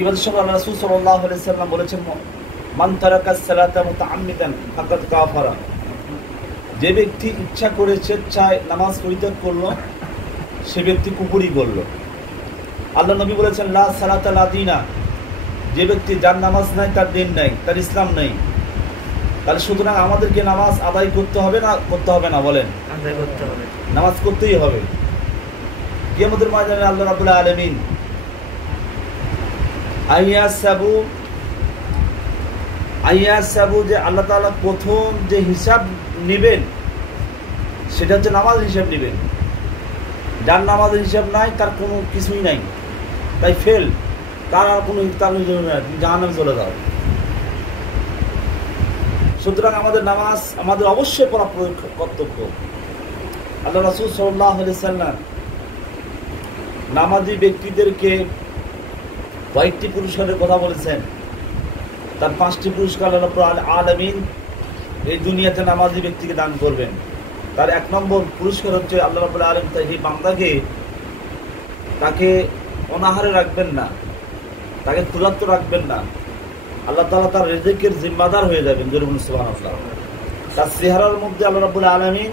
ইবাদত সময় আল্লাহ রাসূল সাল্লাল্লাহু আলাইহি ওয়াসাল্লাম বলেছেন, মান তারাকাস সালাতা মুতাআম্মিদান ফাকাদ কাফারা। যে ব্যক্তি ইচ্ছা করে স্বেচ্ছায় নামাজ পরিত্যাগ করলো, সে ব্যক্তি কুফরি করলো। আল্লাহ নবী বলেছেন, লা সালাতা লা দীনা। যে ব্যক্তি যার নামাজ নাই তার দিন নাই, তার ইসলাম নেই। তাহলে সুতরাং আমাদেরকে নামাজ আদায় করতে হবে না, করতে হবে না? বলেন, আদায় করতে হবে, নামাজ করতেই হবে। কিয়ামতের ময়দানে আল্লাহ রাব্বুল আলামিন আইয়াসাবু যে আল্লাহ তাআলা প্রথম যে হিসাব নেবেন সেটা হচ্ছে নামাজের হিসাব নেবেন। যার নামাজের হিসাব নাই তার কোনো কিছুই নাই, তাই ফেল, তার আর কোনো জাহান্নামে চলে যাও। সুতরাং আমাদের নামাজ আমাদের অবশ্যই পড়া কর্তব্য। আল্লাহ রাসূল সাল্লাল্লাহু আলাইহি ওয়াসাল্লাম নামাজি ব্যক্তিদেরকে কয়েকটি পুরস্কারের কথা বলেছেন। তার 5টি পুরস্কার আল্লাহ রাব্বুল আলামিন এই দুনিয়াতে নামাজি ব্যক্তিকে দান করবেন। তার 1 নম্বর পুরস্কার হচ্ছে আল্লাহ রাব্বুল আলামিন তাই এই বান্দাকে তাকে অনাহারে রাখবেন না, তাকে ক্ষুধার্ত রাখবেন না। আল্লাহ তাআলা তার রিজিকের জিম্মাদার হয়ে যাবেন। জোরে বলুন সুবহানাল্লাহ। তার চেহারার মধ্যে আল্লাহ রাব্বুল আলামিন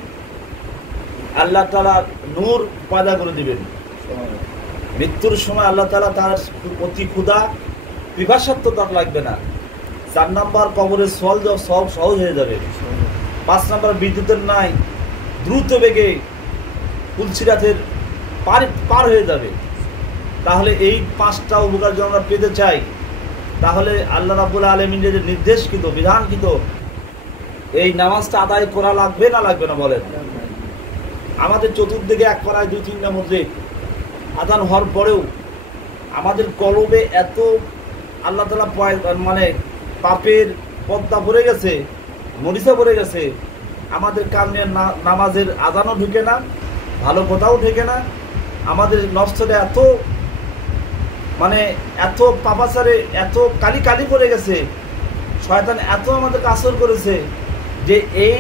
আল্লাহ তাআলা নূর পয়দা করে দিবেন। মৃত্যুর সময় আল্লাহ তাআলা তার অতি ক্ষুধা পিপাসার্থ তার লাগবে না। 4 নম্বর কবরের সব সহজ হয়ে যাবে। 5 নম্বর বিদ্যুতের নাই দ্রুত বেগে পুলসিরাতের পার হয়ে যাবে। তাহলে এই 5টা উপকার যদি আমরা পেতে চাই, তাহলে আল্লাহ রাব্বুল আলামিনের যে নির্দেশকৃত বিধানকৃত এই নামাজটা আদায় করা লাগবে না লাগবে না? বলেন। আমাদের চতুর্দিকে এক পাড়ায় 2-3টা মসজিদ, আযান হওয়ার পরেও আমাদের কলবে এত আল্লাহ তাআলা মানে পাপের পর্দা পড়ে গেছে, মরিচা পড়ে গেছে, আমাদের কানে নামাজের আযানও ঢুকে না, ভালো কথাও ঢুকে না। আমাদের নফসটা এত মানে এত পাপাচারে এত কালি পড়ে গেছে, শয়তান এত আমাদেরকে আসর করেছে যে এই